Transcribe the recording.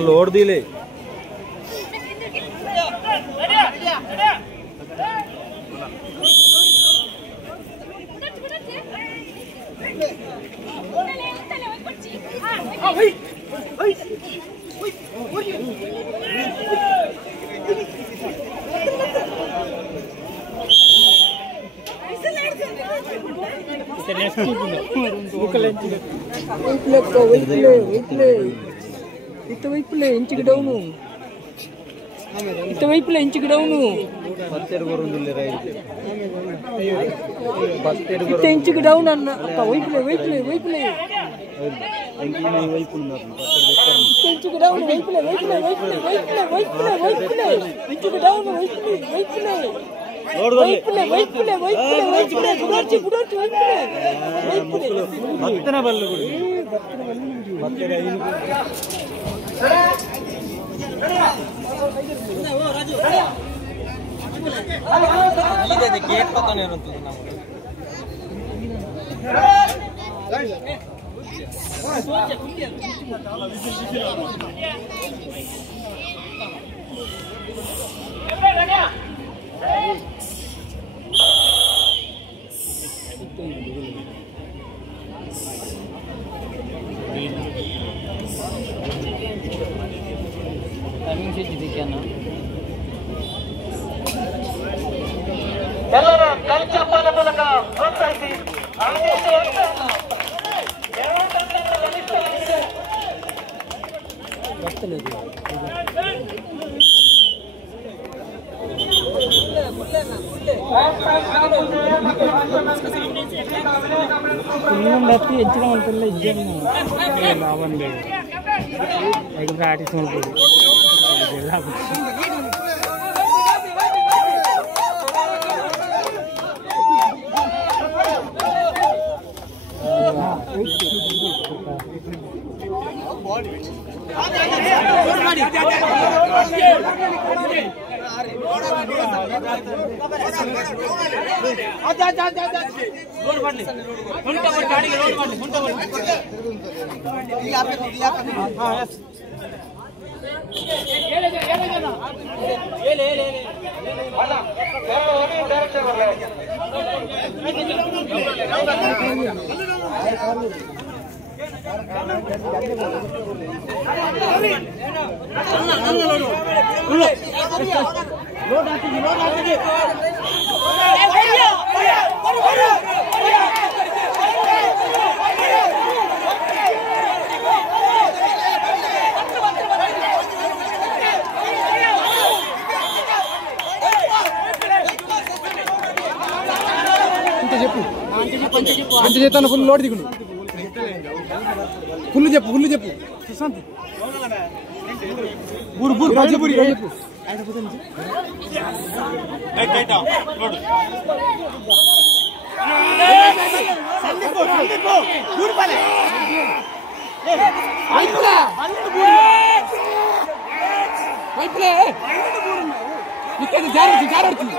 लोड दिले ఇంటికి డౌను ఇటువైపులే ఇంటికి డౌను ఇంటికి డౌన్ అన్న వైపులే వైపులే వైపులే ఇంటికి డౌన్ వైపులే వైపులే వైపులే వైపులే వైపులే వైపులే ఇంటికి డౌన్ వైపులే వైపులే వైపులే వైపులే వైపులే వైపులే గుడార్చి గుడార్చి వైపులే వైపులే భక్తన బల్లు గుడి భక్తన బల్లు భక్తన ఐదు ಇದೇ ಗೇಟ್ ಪಕ್ಕನೇ ಇರುತ್ತದೆ ನಾವು टाइमिंग से जीते क्या ना ಎಲ್ಲರೂ ಕೈ ಚಪ್ಪಾಳೆ ಮೂಲಕ ಪ್ರೋತ್ಸಾಹಿಸಿ ಆದೇಶ ಹೆಚ್ಚಿನ ಒಂದ್ಸಲ ಇದ್ದೇನೆ ಲಾಭನ್ ಬೇಡ ಈಗ ಪ್ರಾಕ್ಟೀಸ್ ಮಾಡ್ಬೋದು ಎಲ್ಲ పంచ చేస్తాను ఫుల్ లోడ్ దిగును ఫుల్ చెప్పు సుశాంత్ బూరు బూరు రాజపూరి చెప్పు జారుతుంది